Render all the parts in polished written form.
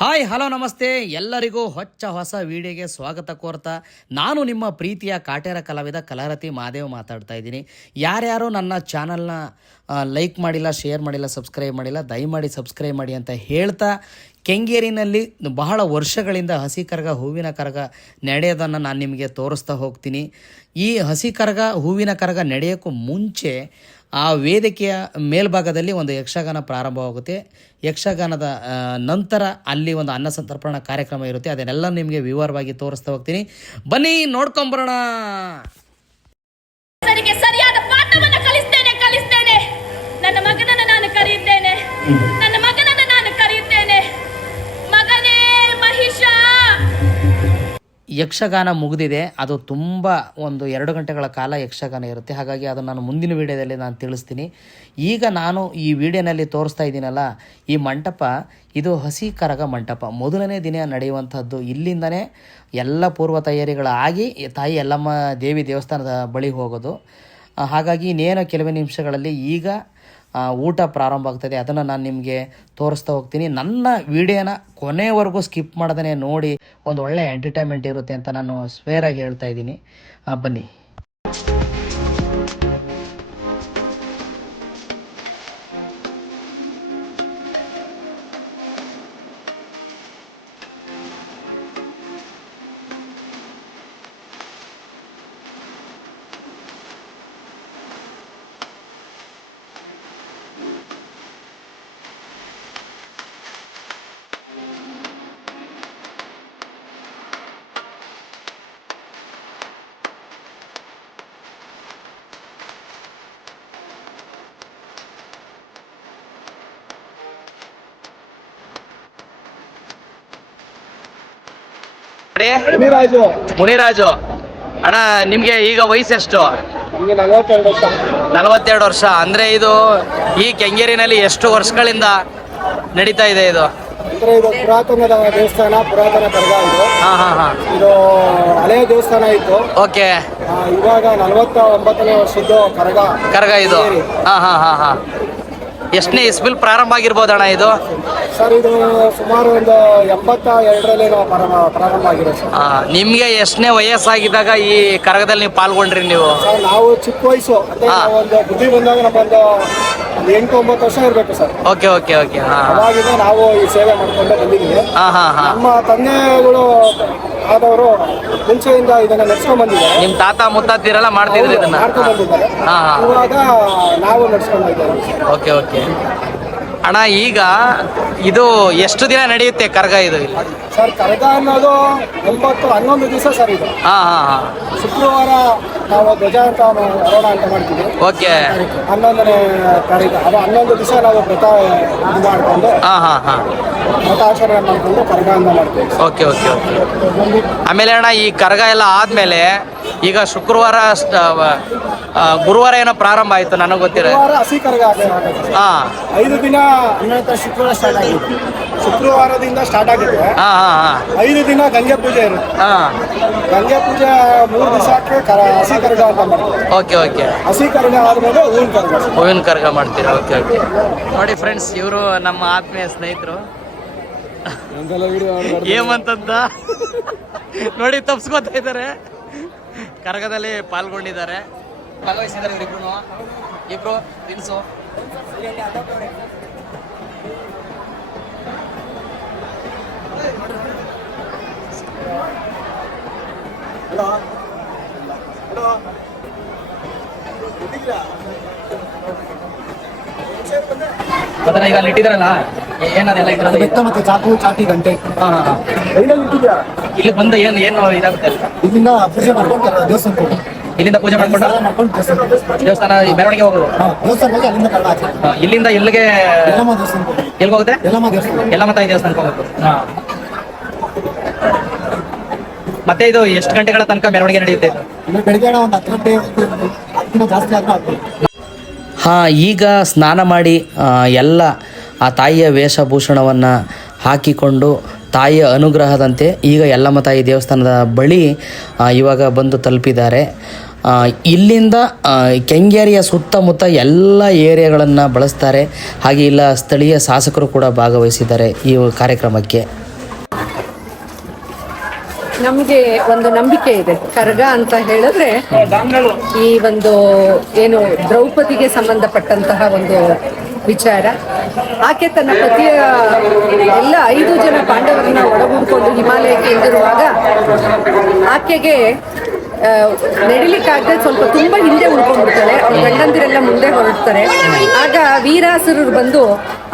Hi hello ನಮಸ್ತೆ ಎಲ್ಲರಿಗೂ ಹೊಸ ವಿಡಿಯೋಗೆ ಸ್ವಾಗತ ಕೋರ್ತಾ ನಾನು ನಿಮ್ಮ ಪ್ರೀತಿಯ ಕಾಟೇರ ಕಲಾವಿದ ಕಲಾರತಿ ಮಹಾದೇವ್ ಮಾತಾಡ್ತಾ ಇದ್ದೀನಿ. ಯಾರ್ಯಾರು ನನ್ನ ಚಾನಲ್ನ ಲೈಕ್ ಮಾಡಿಲ್ಲ, ಶೇರ್ ಮಾಡಿಲ್ಲ, ಸಬ್ಸ್ಕ್ರೈಬ್ ಮಾಡಿಲ್ಲ, ದಯಮಾಡಿ ಸಬ್ಸ್ಕ್ರೈಬ್ ಮಾಡಿ ಅಂತ ಹೇಳ್ತಾ, ಕೆಂಗೇರಿನಲ್ಲಿ ಬಹಳ ವರ್ಷಗಳಿಂದ ಹಸಿ ಕರಗ, ಹೂವಿನ ಕರಗ ನಡೆಯೋದನ್ನು ನಾನು ನಿಮಗೆ ತೋರಿಸ್ತಾ ಹೋಗ್ತೀನಿ. ಈ ಹಸಿ ಕರಗ, ಹೂವಿನ ಕರಗ ನಡೆಯೋಕ್ಕೂ ಮುಂಚೆ ಆ ವೇದಿಕೆಯ ಮೇಲ್ಭಾಗದಲ್ಲಿ ಒಂದು ಯಕ್ಷಗಾನ ಪ್ರಾರಂಭವಾಗುತ್ತೆ. ಯಕ್ಷಗಾನದ ನಂತರ ಅಲ್ಲಿ ಒಂದು ಅನ್ನ ಸಂತರ್ಪಣಾ ಕಾರ್ಯಕ್ರಮ ಇರುತ್ತೆ. ಅದನ್ನೆಲ್ಲ ನಿಮಗೆ ವಿವರವಾಗಿ ತೋರಿಸ್ತಾ ಹೋಗ್ತೀನಿ. ಬನ್ನಿ ನೋಡ್ಕೊಂಬರೋಣ. ಸರಿಯಾದ ಪಾಠವನ್ನು ಕಲಿಸ್ತೇನೆ. ನನ್ನ ಮಗನನ್ನು ನಾನು ಕರೆಯುತ್ತೇನೆ. ಮಗನೇ ಮಹಿಷ. ಯಕ್ಷಗಾನ ಮುಗಿದಿದೆ. ಅದು ತುಂಬ 2 ಗಂಟೆಗಳ ಕಾಲ ಯಕ್ಷಗಾನ ಇರುತ್ತೆ. ಹಾಗಾಗಿ ಅದನ್ನು ನಾನು ಮುಂದಿನ ವಿಡಿಯೋದಲ್ಲಿ ನಾನು ತಿಳಿಸ್ತೀನಿ. ಈಗ ನಾನು ಈ ವಿಡಿಯೋನಲ್ಲಿ ತೋರಿಸ್ತಾ ಇದ್ದೀನಲ್ಲ, ಈ ಮಂಟಪ ಇದು ಹಸಿ ಕರಗ ಮಂಟಪ. ಮೊದಲನೇ ದಿನ ನಡೆಯುವಂಥದ್ದು. ಇಲ್ಲಿಂದನೇ ಎಲ್ಲ ಪೂರ್ವ ತಯಾರಿಗಳಾಗಿ ತಾಯಿ ಯಲ್ಲಮ್ಮ ದೇವಿ ದೇವಸ್ಥಾನದ ಬಳಿ ಹೋಗೋದು. ಹಾಗಾಗಿ ಇನ್ನೇನು ಕೆಲವೇ ನಿಮಿಷಗಳಲ್ಲಿ ಈಗ ಊಟ ಪ್ರಾರಂಭ ಆಗ್ತದೆ. ಅದನ್ನು ನಾನು ನಿಮಗೆ ತೋರಿಸ್ತಾ ಹೋಗ್ತೀನಿ. ನನ್ನ ವಿಡಿಯೋನ ಕೊನೆವರೆಗೂ ಸ್ಕಿಪ್ ಮಾಡ್ದೇ ನೋಡಿ, ಒಂದು ಒಳ್ಳೆ ಎಂಟರ್ಟೈನ್ಮೆಂಟ್ ಇರುತ್ತೆ ಅಂತ ನಾನು ಸ್ವೇರಾಗಿ ಹೇಳ್ತಾ ಇದ್ದೀನಿ. ಬನ್ನಿ. ಮುನಿರಾಜು ಅಣ್ಣ, ನಿಮ್ಗೆ ಈಗ ವಯಸ್ಸೆಷ್ಟು? 42 ವರ್ಷ. ಅಂದ್ರೆ ಇದು ಈ ಕೆಂಗೇರಿನಲ್ಲಿ ಎಷ್ಟು ವರ್ಷಗಳಿಂದ ನಡೀತಾ ಇದೆ ಇದು? ಇದು ಪುರಾತನ ದೇವಸ್ಥಾನ, ಪುರಾತನ ಕರಗ ಇದು. ಇದು ಹಳೆಯ ದೇವಸ್ಥಾನ ಇತ್ತು. ಓಕೆ. ಇವಾಗ 49ನೇ ವರ್ಷದ್ದು ಕರಗ ಇದು. ಎಷ್ಟನೇ ಇಸ್ವಿಲ್ ಪ್ರಾರಂಭ ಆಗಿರ್ಬೋದಣ್ಣ ಇದು? ಸರ್, ಇದು ಸುಮಾರು ಒಂದು 82ರಲ್ಲಿ ನಾವು ಪ್ರಾರಂಭ ಆಗಿರೋ ಸರ್. ನಿಮ್ಗೆ ಎಷ್ಟನೇ ವಯಸ್ಸಾಗಿದ್ದಾಗ ಈ ಕರಗದಲ್ಲಿ ನೀವು ಪಾಲ್ಗೊಂಡ್ರಿ ನೀವು? ಸರ್, ನಾವು ಚಿಕ್ಕ ವಯಸ್ಸು ಅಂದ್ರೆ ಒಂದು ಬುದ್ಧಿ ಬಂದಾಗ ನಮ್ಮೊಂದು 8-9 ವರ್ಷ ಇರಬೇಕು ಸರ್. Okay okay okay. ಅವಾಗಿಂದ ನಾವು ಈ ಸೇವೆ ಮಾಡ್ಕೊಂಡು ಬಂದಿದ್ದೀವಿ. ನಮ್ಮ ತಂದೆಗಳು ಆದವರು ಮುಂಚೆಯಿಂದ ಇದನ್ನ ನಡ್ಸ್ಕೊಂಡ್ ಬಂದಿದ್ದಾರೆ. ನಿಮ್ ತಾತ ಮುತ್ತಾತಿರೆಲ್ಲ ಮಾಡ್ತಿದ್ರು ಇದನ್ನ? ಮಾಡ್ಕೊಂಡು ಬಂದಿದ್ದಾರೆ. ಇವಾಗ ನಾವು ನಡ್ಸ್ಕೊಂಡು ಇದ್ದೇವೆ. Okay okay. ಅಣ್ಣ, ಈಗ ಇದು ಎಷ್ಟು ದಿನ ನಡೆಯುತ್ತೆ ಕರಗ ಇದು? ಸರ್, ಕರಗ ಅನ್ನೋದು 11 ದಿವಸ ಸರ್ ಇದು. ಶುಕ್ರವಾರ ನಾವು ಧ್ವಜ ಅಂತ ಅರೋಣ ಅಂತ ಮಾಡ್ತೀವಿ. ಓಕೆ. 11ನೇ ತಾರೀಕು ಅದು 11 ದಿವಸ ನಾವು ವ್ರತ ಮಾಡ್ಕೊಂಡು ವ್ರತಾಚರಣೆ ಮಾಡ್ಕೊಂಡು ಕರಗ ಅಂತ ಮಾಡ್ತೀವಿ. Okay okay okay. ಆಮೇಲೆ ಅಣ್ಣ, ಈ ಕರಗ ಎಲ್ಲ ಆದ್ಮೇಲೆ ಈಗ ಶುಕ್ರವಾರ ಗುರುವಾರ ಏನೋ ಪ್ರಾರಂಭ ಆಯ್ತು, ನನಗೆ ಗೊತ್ತಿರ. ಹಸಿ ಕರಗ 5 ದಿನ ಶುಕ್ರವಾರ ಸ್ಟಾರ್ಟ್ ಆಗಿದೆ. ಶುಕ್ರವಾರದಿಂದ ಸ್ಟಾರ್ಟ್ ಆಗಿದೆ. 5 ದಿನ ಗಂಗೆ ಪೂಜೆ ಇರುತ್ತೆ. ಗಂಗೆ ಪೂಜೆ 3 ದಿವಸಕ್ಕೆ ಹಸಿ ಕರಗ ಅಂತ ಮಾಡ್ತೀವಿ. Okay okay. ಹಸಿ ಕರಗ ಆದ್ಮೇಲೆ ಹೂವಿನ ಕರಗ ಮಾಡ್ತೀರಾ? Okay okay. ನೋಡಿ ಫ್ರೆಂಡ್ಸ್, ಇವರು ನಮ್ಮ ಆತ್ಮೀಯ ಸ್ನೇಹಿತರು. ಏಮಂತಂತ ನೋಡಿ ತಪ್ಸ್ಕೊತಾ ಇದ್ದಾರೆ. ಕರಗದಲ್ಲಿ ಭಾಗವಹಿಸಿದ್ದಾರೆ ಇಬ್ರು ತಿನ್ಸು. ಈಗ ಅಲ್ಲಿ ಇಟ್ಟಿದ್ರಲ್ಲ, ಏನದೆಲ್ಲ ಇದ್ರಲ್ಲಿ? ಮತ್ತೆ ಚಾಕು, ಚಾಟಿ, ಗಂಟೆ ಇಲ್ಲಿ ಬಂದು ಏನು ಇದಾಗುತ್ತೆ? ಇಲ್ಲಿಂದ ಪೂಜೆ ಮಾಡ್ಕೊಂಡು ದೇವಸ್ಥಾನ, ಇಲ್ಲಿಂದ ಪೂಜೆ ಮಾಡ್ಕೊಂಡು ದೇವಸ್ಥಾನ ಮೆರವಣಿಗೆ ಹೋಗೋದು. ಇಲ್ಲಿಂದ ಎಲ್ಲಿಗೆ ಹೋಗುತ್ತೆ? ಯಲ್ಲಮ್ಮ ತಾಯಿ ದೇವಸ್ಥಾನಕ್ಕೆ ಹೋಗ್ಬೇಕು. ಮತ್ತೆ ಇದು ಎಷ್ಟು ಗಂಟೆಗಳ ತನಕ ಮೆರವಣಿಗೆ ನಡೆಯುತ್ತೆ? ಬೆಳಿಗ್ಗೆ ಒಂದು 10 ಗಂಟೆ ಜಾಸ್ತಿ ಆದ್ರೂ. ಈಗ ಸ್ನಾನ ಮಾಡಿ ಎಲ್ಲ ಆ ತಾಯಿಯ ವೇಷಭೂಷಣವನ್ನು ಹಾಕಿಕೊಂಡು ತಾಯಿಯ ಅನುಗ್ರಹದಂತೆ ಈಗ ಯಲ್ಲಮ್ಮ ತಾಯಿ ದೇವಸ್ಥಾನದ ಬಳಿ ಇವಾಗ ಬಂದು ತಲುಪಿದ್ದಾರೆ. ಇಲ್ಲಿಂದ ಕೆಂಗೇರಿಯ ಸುತ್ತಮುತ್ತ ಎಲ್ಲ ಏರಿಯಾಗಳನ್ನು ಬಳಸ್ತಾರೆ. ಹಾಗೆ ಇಲ್ಲ ಸ್ಥಳೀಯ ಶಾಸಕರು ಕೂಡ ಭಾಗವಹಿಸಿದ್ದಾರೆ ಈ ಕಾರ್ಯಕ್ರಮಕ್ಕೆ. ನಮಗೆ ಒಂದು ನಂಬಿಕೆ ಇದೆ. ಕರಗ ಅಂತ ಹೇಳಿದ್ರೆ ಈ ಒಂದು ಏನು ದ್ರೌಪದಿಗೆ ಸಂಬಂಧಪಟ್ಟಂತಹ ಒಂದು ವಿಚಾರ. ಆಕೆ ತನ್ನ ಪತಿಯ ಎಲ್ಲ 5 ಜನ ಪಾಂಡವರನ್ನ ಒಳಗೂಡಿಕೊಂಡು ಹಿಮಾಲಯಕ್ಕೆ ಇಳಿದಿರುವಾಗ ಆಕೆಗೆ ನಡಿಲಿಕ್ಕಾಗದೆ ಸ್ವಲ್ಪ ತುಂಬಾ ಹಿಂದೆ ಉಳ್ಕೊಂಡ್ಬಿಡ್ತಾಳೆ. ಅವ್ರ ಗಂಡಂದಿರೆಲ್ಲ ಮುಂದೆ ಹೊರಡ್ತಾರೆ. ಆಗ ವೀರಾಸುರರು ಬಂದು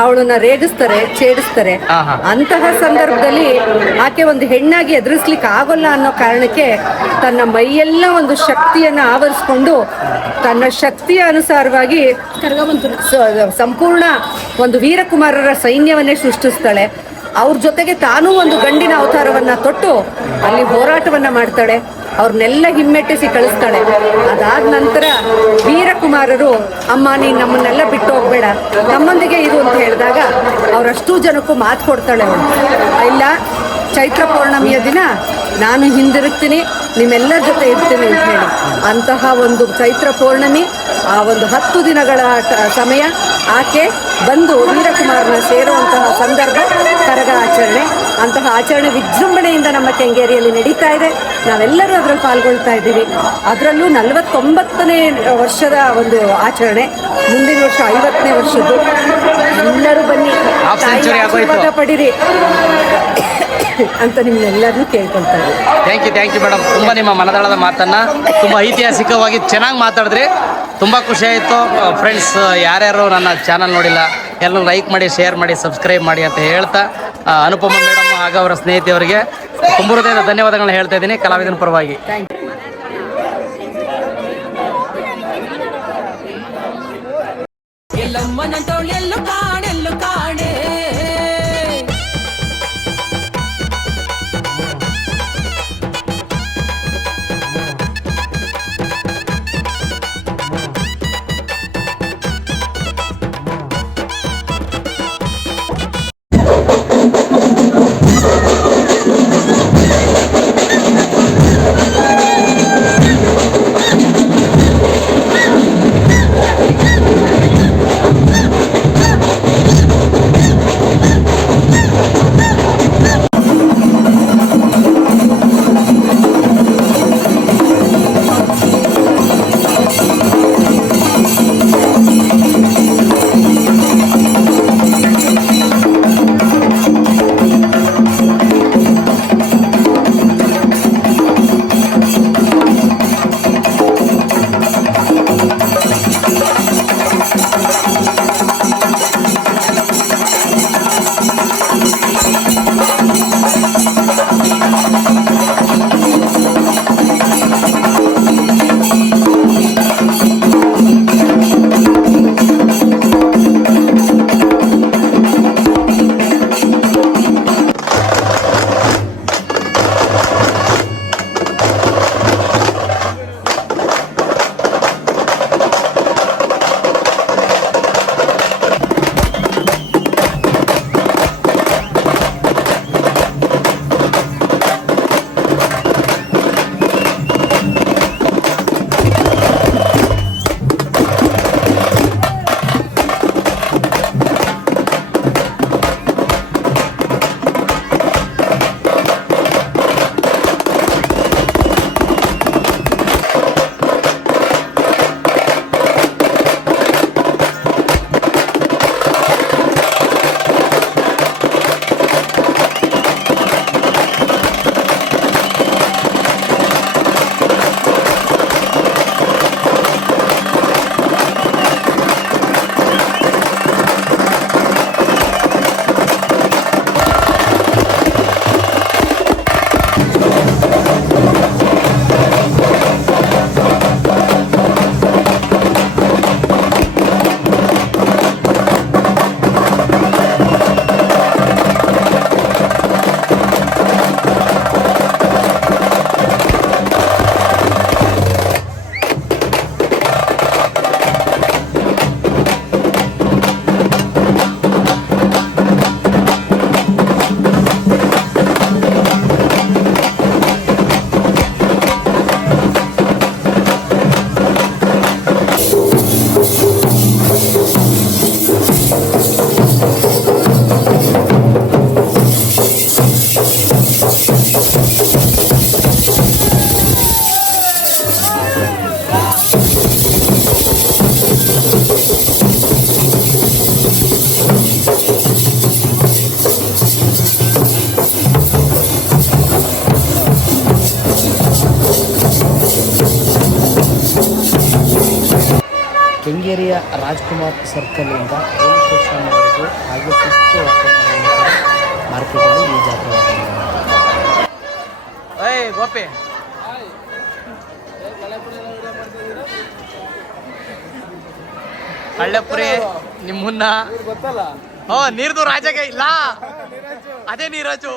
ಅವಳನ್ನ ರೇಗಿಸ್ತಾರೆ, ಛೇಡಿಸ್ತಾರೆ. ಅಂತಹ ಸಂದರ್ಭದಲ್ಲಿ ಆಕೆ ಒಂದು ಹೆಣ್ಣಾಗಿ ಎದುರಿಸ್ಲಿಕ್ಕೆ ಆಗೋಲ್ಲ ಅನ್ನೋ ಕಾರಣಕ್ಕೆ ತನ್ನ ಮೈಯೆಲ್ಲ ಒಂದು ಶಕ್ತಿಯನ್ನ ಆವರಿಸ್ಕೊಂಡು ತನ್ನ ಶಕ್ತಿಯ ಅನುಸಾರವಾಗಿ ಸಂಪೂರ್ಣ ಒಂದು ವೀರಕುಮಾರರ ಸೈನ್ಯವನ್ನೇ ಸೃಷ್ಟಿಸ್ತಾಳೆ. ಅವ್ರ ಜೊತೆಗೆ ತಾನೂ ಒಂದು ಗಂಡಿನ ಅವತಾರವನ್ನ ತೊಟ್ಟು ಅಲ್ಲಿ ಹೋರಾಟವನ್ನ ಮಾಡ್ತಾಳೆ. ಅವ್ರನ್ನೆಲ್ಲ ಹಿಮ್ಮೆಟ್ಟಿಸಿ ಕಳಿಸ್ತಾಳೆ. ಅದಾದ ನಂತರ ವೀರಕುಮಾರರು, ಅಮ್ಮ ನೀನು ನಮ್ಮನ್ನೆಲ್ಲ ಬಿಟ್ಟು ಹೋಗ್ಬೇಡ, ನಮ್ಮೊಂದಿಗೆ ಇರು ಅಂತ ಹೇಳಿದಾಗ ಅವರಷ್ಟು ಜನಕ್ಕೂ ಮಾತು ಕೊಡ್ತಾಳೆ ಅವಳು. ಇಲ್ಲ, ಚೈತ್ರ ಪೌರ್ಣಮಿಯ ದಿನ ನಾನು ಹಿಂದಿರುಗ್ತೀನಿ, ನಿಮ್ಮೆಲ್ಲರ ಜೊತೆ ಇರ್ತೀನಿ ಅಂತ ಹೇಳಿ. ಅಂತಹ ಒಂದು ಚೈತ್ರ ಪೌರ್ಣಮಿ, ಆ ಒಂದು 10 ದಿನಗಳ ಸಮಯ ಆಕೆ ಬಂದು ವೀರಕುಮಾರನ ಸೇರುವಂತಹ ಸಂದರ್ಭ ಕರಗ ಆಚರಣೆ. ಅಂತಹ ಆಚರಣೆ ವಿಜೃಂಭಣೆಯಿಂದ ನಮ್ಮ ಕೆಂಗೇರಿಯಲ್ಲಿ ನಡೀತಾ ಇದೆ. ನಾವೆಲ್ಲರೂ ಅದರಲ್ಲಿ ಪಾಲ್ಗೊಳ್ತಾ ಇದ್ದೀವಿ. ಅದರಲ್ಲೂ 49ನೇ ವರ್ಷದ ಒಂದು ಆಚರಣೆ, ಮುಂದಿನ ವರ್ಷ 50ನೇ ವರ್ಷದ್ದು. ಎಲ್ಲರೂ ಬನ್ನಿ, ಆಶೀರ್ವಾದ ಪಡೀರಿ ಅಂತ ನಿಮ್ಮೆಲ್ಲರನ್ನೂ ಕೇಳ್ಕೊಳ್ತಾ ಇದ್ದೀವಿ. Thank you madam. ತುಂಬ ನಿಮ್ಮ ಮನದಾಳದ ಮಾತನ್ನು ತುಂಬ ಐತಿಹಾಸಿಕವಾಗಿ ಚೆನ್ನಾಗಿ ಮಾತಾಡಿದ್ರಿ. ತುಂಬ ಖುಷಿ ಆಯಿತು. ಫ್ರೆಂಡ್ಸ್, ಯಾರ್ಯಾರು ನನ್ನ ಚಾನಲ್ ನೋಡಿಲ್ಲ ಎಲ್ಲರೂ ಲೈಕ್ ಮಾಡಿ, ಶೇರ್ ಮಾಡಿ, ಸಬ್ಸ್ಕ್ರೈಬ್ ಮಾಡಿ ಅಂತ ಹೇಳ್ತಾ ಅನುಪಮ ಮೇಡಮ್ ಹಾಗೂ ಅವರ ಸ್ನೇಹಿತೆಯವರಿಗೆ ತುಂಬ ಹೃದಯದ ಧನ್ಯವಾದಗಳನ್ನ ಹೇಳ್ತಾ ಇದ್ದೀನಿ ಕಲಾವಿದನ ಪರವಾಗಿ. Thank you. ಕೆಂಗೇರಿಯ ರಾಜ್ಕುಮಾರ್ ಸರ್ಕಲಿಂದ ಪೊಲೀಸ್ ಸ್ಟೇಷನ್ವರೆಗೂ ಹಾಗೆ ಸುತ್ತು ಮಾರ್ಕೆಟಲ್ಲಿ ಈ ಜಾತ್ರೆ ಗೋಪಿ ಹಳ್ಳೆಪುರಿ ನಿಮ್ಮ ಮುನ್ನ ಗೊತ್ತಲ್ಲ ನೀರ್ದು ರಾಜಗೆ ಇಲ್ಲ ಅದೇ ನೀರಾಜು.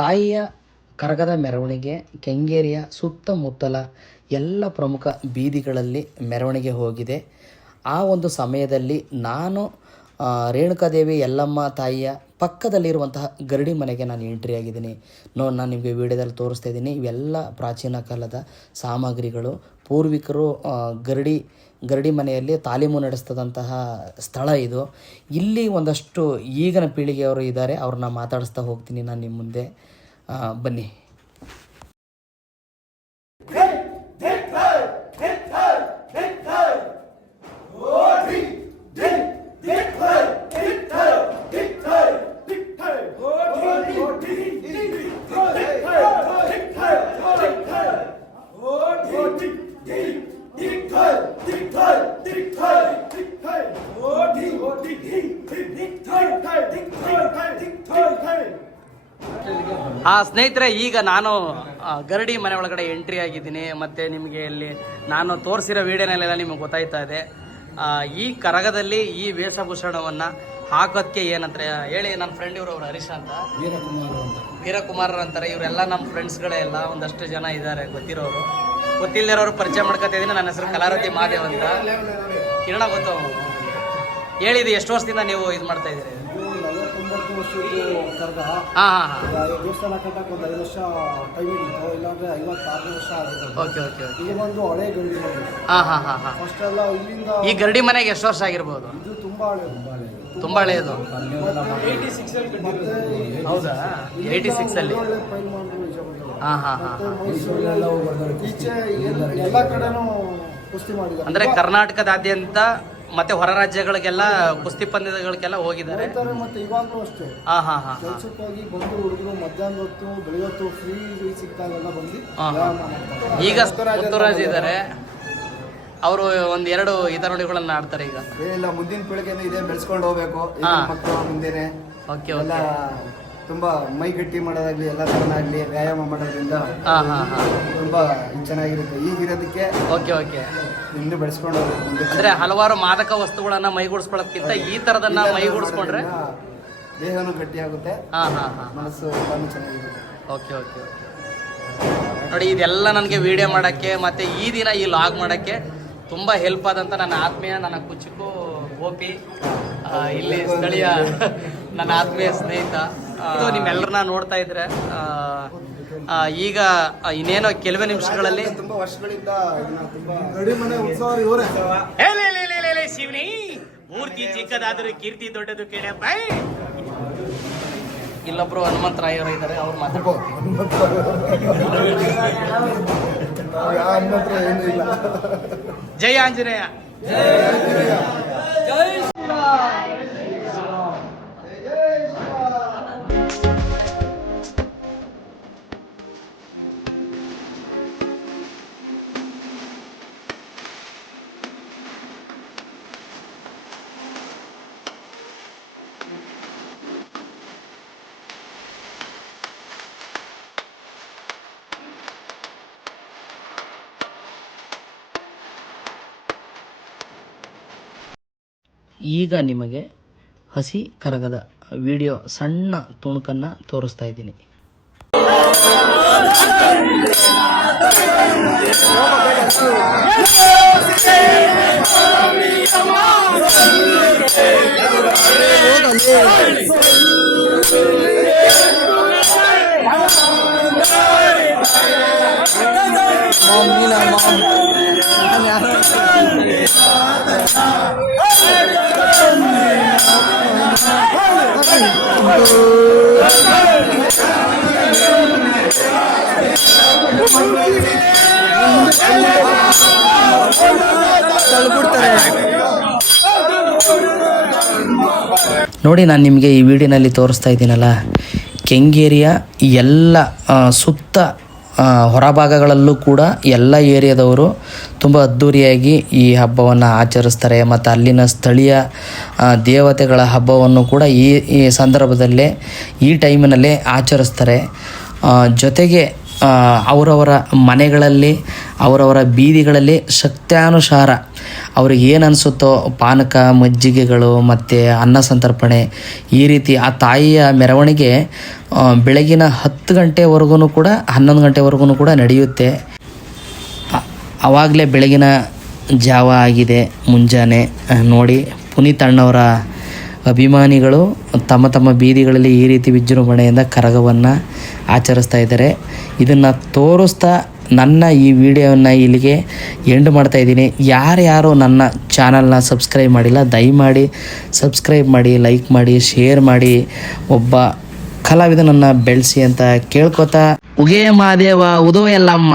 ತಾಯಿಯ ಕರಗದ ಮೆರವಣಿಗೆ ಕೆಂಗೇರಿಯ ಸುತ್ತಮುತ್ತಲ ಎಲ್ಲ ಪ್ರಮುಖ ಬೀದಿಗಳಲ್ಲಿ ಮೆರವಣಿಗೆ ಹೋಗಿದೆ. ಆ ಒಂದು ಸಮಯದಲ್ಲಿ ನಾನು ರೇಣುಕಾದೇವಿ ಯಲ್ಲಮ್ಮ ತಾಯಿಯ ಪಕ್ಕದಲ್ಲಿರುವಂತಹ ಗರಡಿ ಮನೆಗೆ ನಾನು ಎಂಟ್ರಿ ಆಗಿದ್ದೀನಿ. ನಾನು ನಿಮಗೆ ವಿಡಿಯೋದಲ್ಲಿ ತೋರಿಸ್ತಾ ಇದ್ದೀನಿ. ಇವೆಲ್ಲ ಪ್ರಾಚೀನ ಕಾಲದ ಸಾಮಗ್ರಿಗಳು. ಪೂರ್ವಿಕರು ಗರಡಿ ಮನೆಯಲ್ಲಿ ತಾಲೀಮು ನಡೆಸ್ತದಂತಹ ಸ್ಥಳ ಇದು. ಇಲ್ಲಿ ಒಂದಷ್ಟು ಈಗಿನ ಪೀಳಿಗೆಯವರು ಇದ್ದಾರೆ, ಅವ್ರನ್ನ ಮಾತಾಡಿಸ್ತಾ ಹೋಗ್ತೀನಿ ನಾನು ನಿಮ್ಮ ಮುಂದೆ. ಬನ್ನಿ. ಸ್ನೇಹಿತರೆ, ಈಗ ನಾನು ಗರಡಿ ಮನೆ ಒಳಗಡೆ ಎಂಟ್ರಿ ಆಗಿದ್ದೀನಿ. ಮತ್ತು ನಿಮಗೆ ಇಲ್ಲಿ ನಾನು ತೋರಿಸಿರೋ ವಿಡಿಯೋನಲ್ಲೆಲ್ಲ ನಿಮಗೆ ಗೊತ್ತಾಯ್ತಾ ಇದೆ. ಈ ಕರಗದಲ್ಲಿ ಈ ವೇಷಭೂಷಣವನ್ನು ಹಾಕೋದಕ್ಕೆ ಏನಂತ ಹೇಳಿ, ನನ್ನ ಫ್ರೆಂಡ್ ಇವರು ಹರೀಶ್ ಅಂತ, ವೀರಕುಮಾರ್ ಅಂತಾರೆ. ಇವರೆಲ್ಲ ನಮ್ಮ ಫ್ರೆಂಡ್ಸ್ಗಳೇ ಎಲ್ಲ ಒಂದಷ್ಟು ಜನ ಇದ್ದಾರೆ, ಗೊತ್ತಿರೋರು. ಗೊತ್ತಿಲ್ಲದಿರೋರು ಪರಿಚಯ ಮಾಡ್ಕೊತಾ ಇದ್ದೀನಿ. ನನ್ನ ಹೆಸರು ಕಲಾರತಿ ಮಾದೇವ್ ಅಂತ. ಕಿರಣ ಗೊತ್ತು ಹೇಳಿದ್ದು. ಎಷ್ಟು ವರ್ಷದಿಂದ ನೀವು ಇದು ಮಾಡ್ತಾ ಇದ್ದೀರಿ? ದೇವಸ್ಥಾನ ಕಟ್ಟಕ್ಕೆ ಒಂದು 5 ವರ್ಷ ಟೈಮ್ ಇತ್ತು, ಇಲ್ಲಾಂದ್ರೆ 56 ವರ್ಷ ಆಗಿದೆ. Okay okay okay. ಇದು ಒಂದು ಹಳೆ ಗರಡಿ ಮನೆ. ಫಸ್ಟ್ ಎಲ್ಲ ಇಲ್ಲಿಂದ ಈ ಗರಡಿ ಮನೆಗೆ ಎಷ್ಟು ವರ್ಷ ಆಗಿರ್ಬೋದು? ಇದು ತುಂಬಾ ತುಂಬಾ ಹಳೆಯದು. 86 ಅಲ್ಲಿ ಹೌದಾ? 86 ಅಲ್ಲಿ. ಈಚೆ ಎಲ್ಲ ಕಡೆನೂ ಕುಸ್ತಿ ಮಾಡಿದ್ದಾರೆ. ಅಂದ್ರೆ ಕರ್ನಾಟಕದಾದ್ಯಂತ ಮತ್ತೆ ಹೊರ ರಾಜ್ಯಗಳಿಗೆಲ್ಲ ಕುಸ್ತಿ ಪಂದ್ಯಗಳಿಗೆಲ್ಲ ಹೋಗಿದ್ದಾರೆ. ಮತ್ತೆ ಇವಾಗಲೂ ಅಷ್ಟೇ ಕೆಲ್ಸಕ್ಕೆ ಹೋಗಿ ಬಂದು ಹುಡುಗರು ಮಧ್ಯಾಹ್ನ ಹೊತ್ತು ಬೆಳಿಗ್ಗೆ ಹೊತ್ತು ಫ್ರೀ ಸಿಕ್ತಾಗೆಲ್ಲ ಬಂದು ಈಗ ಮುತ್ತುರಾಜ್ ಇದ್ದಾರೆ. ಅವರು ಒಂದೆರಡು ಈತರಣಿಗಳನ್ನ ಆಡ್ತಾರೆ ಈಗ. ಇಲ್ಲ, ಮುಂದಿನ ಪೀಳಿಗೆಯಿಂದ ಇದೇ ಬೆಳೆಸ್ಕೊಂಡು ಹೋಗ್ಬೇಕು. ಮಕ್ಕಳು ಮುಂದೆನೆ ಎಲ್ಲ ತುಂಬಾ ಮೈ ಗಟ್ಟಿ ಮಾಡೋದಾಗ್ಲಿ, ಎಲ್ಲ ತರನಾಗ್ಲಿ ವ್ಯಾಯಾಮ ಮಾಡೋದ್ರಿಂದ ತುಂಬಾ ಚೆನ್ನಾಗಿರುತ್ತೆ. ಈಗಿರೋದಕ್ಕೆ ಇನ್ನು ಬೆಳೆಸ್ಕೊಂಡು ಹೋಗ್ಬೇಕು. ಅಂದ್ರೆ ಹಲವಾರು ಮಾದಕ ವಸ್ತುಗಳನ್ನ ಮೈಗೂಡಿಸ್ಕೊಳ್ಳೋದಕ್ಕಿಂತ ಈ ತರದನ್ನ ಮೈಗೂಡಿಸ್ಕೊಂಡ್ರೆ ದೇಹನೂ ಗಟ್ಟಿಯಾಗುತ್ತೆ, ಮನಸ್ಸು ಎಲ್ಲಾನು ಚೆನ್ನಾಗಿರುತ್ತೆ. Okay okay okay. ನೋಡಿ, ಇದೆಲ್ಲ ನನಗೆ ವಿಡಿಯೋ ಮಾಡೋಕ್ಕೆ ಮತ್ತು ಈ ದಿನ ಈ ಲಾಗ್ ಮಾಡೋಕ್ಕೆ ತುಂಬ ಹೆಲ್ಪ್ ಆದಂಥ ನನ್ನ ಆತ್ಮೀಯ, ನನ್ನ ಕುಚಿಕು ಗೋಪಿ, ಇಲ್ಲಿ ಸ್ಥಳೀಯ ನನ್ನ ಆತ್ಮೀಯ ಸ್ನೇಹಿತ. ನಿಮ್ಮೆಲ್ಲರನ್ನ ನೋಡ್ತಾ ಇದ್ರೆ ಈಗ ಇನ್ನೇನೋ ಕೆಲವೇ ನಿಮಿಷಗಳಲ್ಲಿ ತುಂಬಾ ವರ್ಷಗಳಿಂದ ಗರಡಿ ಮನೆ ಉತ್ಸವ ಇವರೇ. ಶಿವನಿ ಮೂರ್ತಿ ಚಿಕ್ಕದಾದರೂ ಕೀರ್ತಿ ದೊಡ್ಡದು ಕೇಳ ಬಾಯ್. ಇಲ್ಲೊಬ್ರು ಹನುಮಂತರಾಯರು ಇದ್ದಾರೆ, ಅವ್ರು ಮಾತಾಡ್ಬೋದು. ಜೈ ಆಂಜನೇಯ. ಈಗ ನಿಮಗೆ ಹಸಿ ಕರಗದ ವಿಡಿಯೋ ಸಣ್ಣ ತುಣುಕನ್ನು ತೋರಿಸ್ತಾ ಇದ್ದೀನಿ. ನೋಡಿ, ನಾನು ನಿಮಗೆ ಈ ವಿಡಿಯೋನಲ್ಲಿ ತೋರಿಸ್ತಾ ಇದ್ದೀನಲ್ಲ, ಕೆಂಗೇರಿಯ ಎಲ್ಲ ಸುತ್ತ ಹೊರಭಾಗಗಳಲ್ಲೂ ಕೂಡ ಎಲ್ಲ ಏರಿಯಾದವರು ತುಂಬ ಅದ್ಧೂರಿಯಾಗಿ ಈ ಹಬ್ಬವನ್ನು ಆಚರಿಸ್ತಾರೆ. ಮತ್ತು ಅಲ್ಲಿನ ಸ್ಥಳೀಯ ದೇವತೆಗಳ ಹಬ್ಬವನ್ನು ಕೂಡ ಈ ಸಂದರ್ಭದಲ್ಲೇ ಈ ಟೈಮಿನಲ್ಲೇ ಆಚರಿಸ್ತಾರೆ. ಜೊತೆಗೆ ಅವರವರ ಮನೆಗಳಲ್ಲಿ ಅವರವರ ಬೀದಿಗಳಲ್ಲಿ ಶಕ್ತ್ಯಾನುಸಾರ ಅವ್ರಿಗೆ ಏನು ಅನಿಸುತ್ತೋ ಪಾನಕ, ಮಜ್ಜಿಗೆಗಳು ಮತ್ತು ಅನ್ನ ಸಂತರ್ಪಣೆ ಈ ರೀತಿ ಆ ತಾಯಿಯ ಮೆರವಣಿಗೆ ಬೆಳಗಿನ 10 ಗಂಟೆವರೆಗೂ ಕೂಡ 11 ಗಂಟೆವರೆಗೂ ಕೂಡ ನಡೆಯುತ್ತೆ. ಆವಾಗಲೇ ಬೆಳಗಿನ ಜಾವ ಆಗಿದೆ, ಮುಂಜಾನೆ. ನೋಡಿ, ಪುನೀತ್ ಅಣ್ಣವರ ಅಭಿಮಾನಿಗಳು ತಮ್ಮ ತಮ್ಮ ಬೀದಿಗಳಲ್ಲಿ ಈ ರೀತಿ ವಿಜೃಂಭಣೆಯಿಂದ ಕರಗವನ್ನು ಆಚರಿಸ್ತಾ ಇದ್ದಾರೆ. ಇದನ್ನು ತೋರಿಸ್ತಾ ನನ್ನ ಈ ವಿಡಿಯೋವನ್ನು ಇಲ್ಲಿಗೆ ಎಂಡ್ ಮಾಡ್ತಾಯಿದ್ದೀನಿ. ಯಾರ್ಯಾರು ನನ್ನ ಚಾನಲ್ನ ಸಬ್ಸ್ಕ್ರೈಬ್ ಮಾಡಿಲ್ಲ, ದಯಮಾಡಿ ಸಬ್ಸ್ಕ್ರೈಬ್ ಮಾಡಿ, ಲೈಕ್ ಮಾಡಿ, ಶೇರ್ ಮಾಡಿ, ಒಬ್ಬ ಕಲಾವಿದನನ್ನು ಬೆಳೆಸಿ ಅಂತ ಕೇಳ್ಕೊತಾ, ಉಗೇ ಮಾದೇವ ಉದೋ ಎಲ್ಲಮ್ಮ.